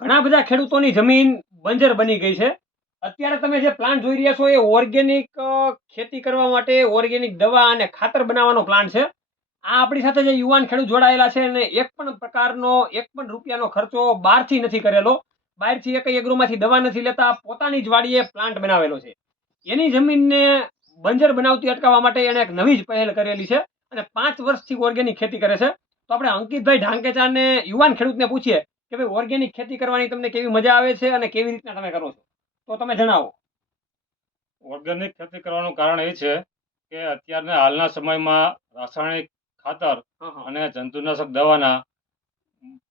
ઘણા બધા ખેડૂતોની જમીન બંજર બની ગઈ છે. અત્યારે તમે જે પ્લાન જોઈ રહ્યા છો એ ઓર્ગેનિક ખેતી કરવા માટે ઓર્ગેનિક દવા અને ખાતર બનાવવાનો પ્લાન છે. આ આપણી સાથે જે યુવાન ખેડૂત જોડાયેલા છે અને એક પણ પ્રકારનો એક પણ રૂપિયાનો ખર્ચો બહારથી નથી કરેલો. બહારથી એકય એગ્રોમાંથી દવા નથી લેતા. પોતાની જ વાડીએ પ્લાન્ટ બનાવેલો છે. એની જમીનને બંજર બનાવતી અટકાવવા માટે એણે એક નવી જ પહેલ કરેલી છે અને 5 વર્ષથી ઓર્ગેનિક ખેતી કરે છે. તો આપણે અંકિતભાઈ ઢાંકેચાને યુવાન ખેડૂતને પૂછીએ કે ભાઈ ઓર્ગેનિક ખેતી કરવાની તમને કેવી મજા આવે છે અને કેવી રીતના તમે કરો છો? તો તમે જણાવો. ઓર્ગેનિક ખેતી કરવાનું કારણ એ છે કે અત્યારના હાલના સમયમાં રાસાયણિક ખાતર હા, હા. અને જંતુનાશક દવાના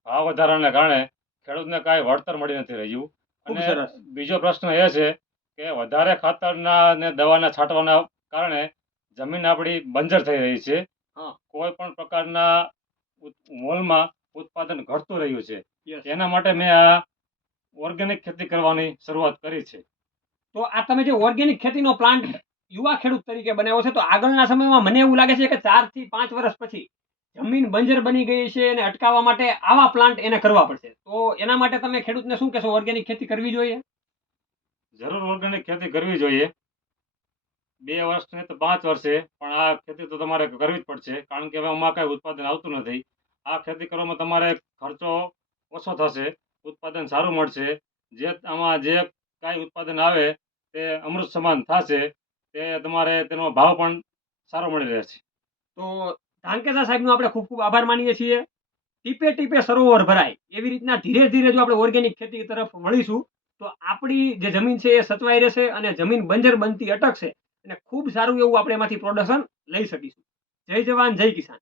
ભાવ વધારાને કારણે ખેડૂતને કાંઈ વળતર મળી નથી રહ્યું. ખૂબ અને સરસ. બીજો પ્રશ્ન એ છે કે વધારે ખાતરના અને દવાના છાંટવાના કારણે જમીન આપણી બંજર થઈ રહી છે. હા. કોઈ પણ પ્રકારના મોલમાં ઉત્પાદન ઘટતું રહ્યું છે. યસ. એના માટે મેં આ ઓર્ગેનિક ખેતી કરવાની શરૂઆત કરી છે. તો આ તમે જે ઓર્ગેનિક ખેતીનો પ્લાન્ટ યુવા ખેડૂત તરીકે બનાવ્યો છે, તો આગળના સમયમાં મને એવું લાગે છે કે 4 થી 5 વર્ષ પછી જમીન બંજર બની ગઈ છે એને અટકાવવા માટે આવા પ્લાન્ટ એને કરવા પડશે. તો એના માટે તમે ખેડૂતને શું કહેશો? ઓર્ગેનિક ખેતી કરવી જોઈએ? જરૂર ઓર્ગેનિક ખેતી કરવી જોઈએ. 2 વર્ષ નહીં તો 5 વર્ષે પણ આ ખેતી તો તમારે કરવી જ પડશે, કારણ કે હવે આમાં કાંઈ ઉત્પાદન આવતું નથી. આ ખેતી કરવામાં તમારે ખર્ચો ઓછો થશે, ઉત્પાદન સારું મળશે. આમાં જે કાંઈ ઉત્પાદન આવે તે અમૃત સમાન થશે. તે તમારે તેનો ભાવ પણ સારો મળી રહેશે. તો ધાનકેસા સાહેબનો આપણે ખૂબ ખૂબ આભાર માનીએ છીએ. ટીપે ટીપે સરોવર ભરાય એવી રીતના ધીરે ધીરે જો આપણે ઓર્ગેનિક ખેતી તરફ વળીશું તો આપણી જે જમીન છે એ સચવાઈ રહેશે અને જમીન બંજર બનતી અટકશે અને ખૂબ સારું એવું આપણે એમાંથી પ્રોડક્શન લઈ શકીશું. જય જવાન, જય કિસાન.